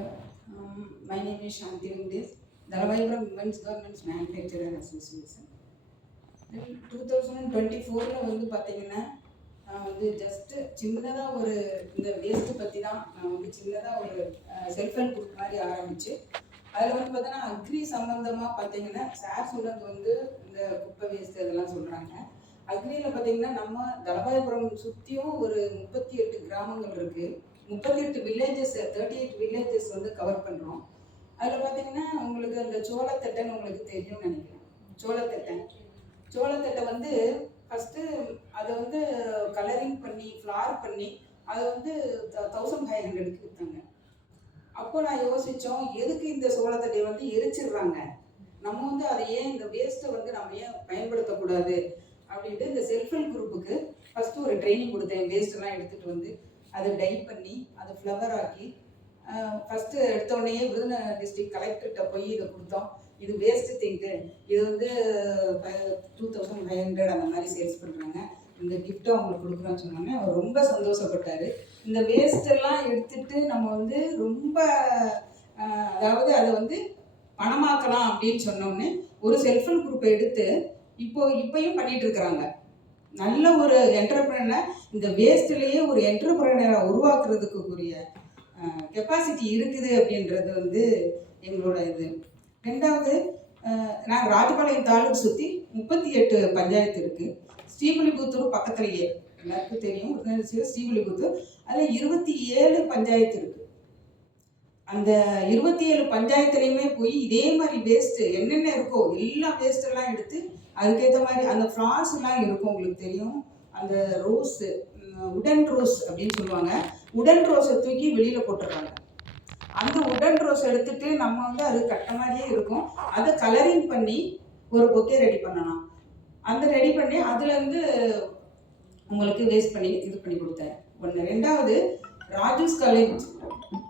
My name is Shanti Venkatesh, Dalavayapuram Women's Garments Manufacturer Association. 2024 வந்து பார்த்தீங்கன்னா நான் வந்து ஜஸ்ட் சின்னதாக ஒரு இந்த வேஸ்ட்டு பற்றி தான் நான் வந்து சின்னதாக ஒரு செல்ஃப் ஹெல்ப் குரூப் மாதிரி ஆரம்பித்து அதில் வந்து பார்த்தீங்கன்னா அக்ரி சம்மந்தமாக பார்த்தீங்கன்னா சார் சொல்கிறது வந்து இந்த குப்பை வேஸ்ட்டு அதெல்லாம் சொல்கிறாங்க. அக்ரியில் பார்த்தீங்கன்னா நம்ம தலவாயபுரம் சுற்றியும் ஒரு 38 கிராமங்கள் இருக்குது. 38 வில்லேஜஸ் 38 வில்லேஜஸ் வந்து கவர் பண்ணுறோம். அதில் பார்த்தீங்கன்னா உங்களுக்கு அந்த சோளத்தட்டைன்னு உங்களுக்கு தெரியும்னு நினைக்கிறேன். சோளத்தட்டை வந்து ஃபஸ்ட்டு அதை வந்து கலரிங் பண்ணி ஃப்ளார் பண்ணி அதை வந்து 1500க்கு விற்றாங்க. அப்போ நான் யோசித்தோம், எதுக்கு இந்த சோளத்தட்டையை வந்து எரிச்சிடுறாங்க, நம்ம வந்து அதை ஏன் இந்த வேஸ்ட்டை வந்து நம்ம ஏன் பயன்படுத்தக்கூடாது அப்படின்ட்டு இந்த செல்ஃப் ஹெல்ப் குரூப்புக்கு ஃபஸ்ட்டு ஒரு ட்ரைனிங் கொடுத்தேன். வேஸ்ட்டெல்லாம் எடுத்துகிட்டு வந்து அதை டை பண்ணி அதை ஃப்ளவர் ஆக்கி ஃபஸ்ட்டு எடுத்தோடனேயே விருதுநகர் டிஸ்ட்ரிக்ட் கலெக்டர்கிட்ட போய் இதை கொடுத்தோம். இது வேஸ்ட்டு திங்கு, இது வந்து 2500 அந்த மாதிரி சேல்ஸ் பண்ணுறாங்க, இந்த கிஃப்ட்டை அவங்களுக்கு கொடுக்குறோன்னு சொன்னாங்க. அவர் ரொம்ப சந்தோஷப்பட்டார். இந்த வேஸ்ட்டெல்லாம் எடுத்துகிட்டு நம்ம வந்து ரொம்ப அதாவது அதை வந்து பணமாக்கலாம் அப்படின்னு சொன்னோம்னு ஒரு செல்ஃப் ஹெல்ப் குரூப்பை எடுத்து இப்போயும் பண்ணிட்டு இருக்கிறாங்க. நல்ல ஒரு என்டர்பிரனர், இந்த வேஸ்ட்லேயே ஒரு என்டர்பிரனரை உருவாக்குறதுக்குரிய கெப்பாசிட்டி இருக்குது அப்படின்றது வந்து எங்களோட இது. ரெண்டாவது, நாங்கள் ராஜபாளையம் தாலுக்கு சுற்றி 38 பஞ்சாயத்து இருக்குது. ஸ்ரீவில்லிபுத்தூர் பக்கத்துலேயே எல்லாருக்கும் தெரியும், ஸ்ரீவில்லிபுத்தூர். அதில் 27 பஞ்சாயத்து இருக்குது. அந்த 27 பஞ்சாயத்துலேயுமே போய் இதே மாதிரி வேஸ்ட்டு என்னென்ன இருக்கோ எல்லா வேஸ்ட்டெல்லாம் எடுத்து அதுக்கேற்ற மாதிரி அந்த ஃப்ளார்ஸ்லாம் இருக்கும், உங்களுக்கு தெரியும். அந்த ரோஸு, உடன் ரோஸ் அப்படின்னு சொல்லுவாங்க, உடன் ரோஸை தூக்கி வெளியில் போட்டுடுறாங்க. அந்த உடன் ரோஸ் எடுத்துட்டு நம்ம வந்து அது கட்ட மாதிரியே இருக்கும், அதை கலரிங் பண்ணி ஒரு பொக்கே ரெடி பண்ணணும். அந்த ரெடி பண்ணி அதுலேருந்து உங்களுக்கு வேஸ்ட் பண்ணி இது பண்ணி கொடுத்தேன் ஒன்று. ரெண்டாவது, ராஜூஸ் காலேஜ்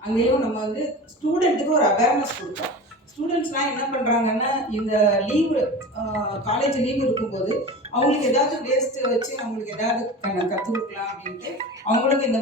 அங்கேயும் நம்ம வந்து ஸ்டூடெண்ட்டுக்கு ஒரு அவேர்னஸ் கொடுத்தோம். ஸ்டூடெண்ட்ஸ்லாம் என்ன பண்ணுறாங்கன்னா, இந்த லீவு காலேஜ் லீவு இருக்கும்போது அவங்களுக்கு ஏதாவது வேஸ்ட்டு வச்சு அவங்களுக்கு ஏதாவது கற்றுக் கொடுக்கலாம் அப்படின்ட்டு அவங்களுக்கு இந்த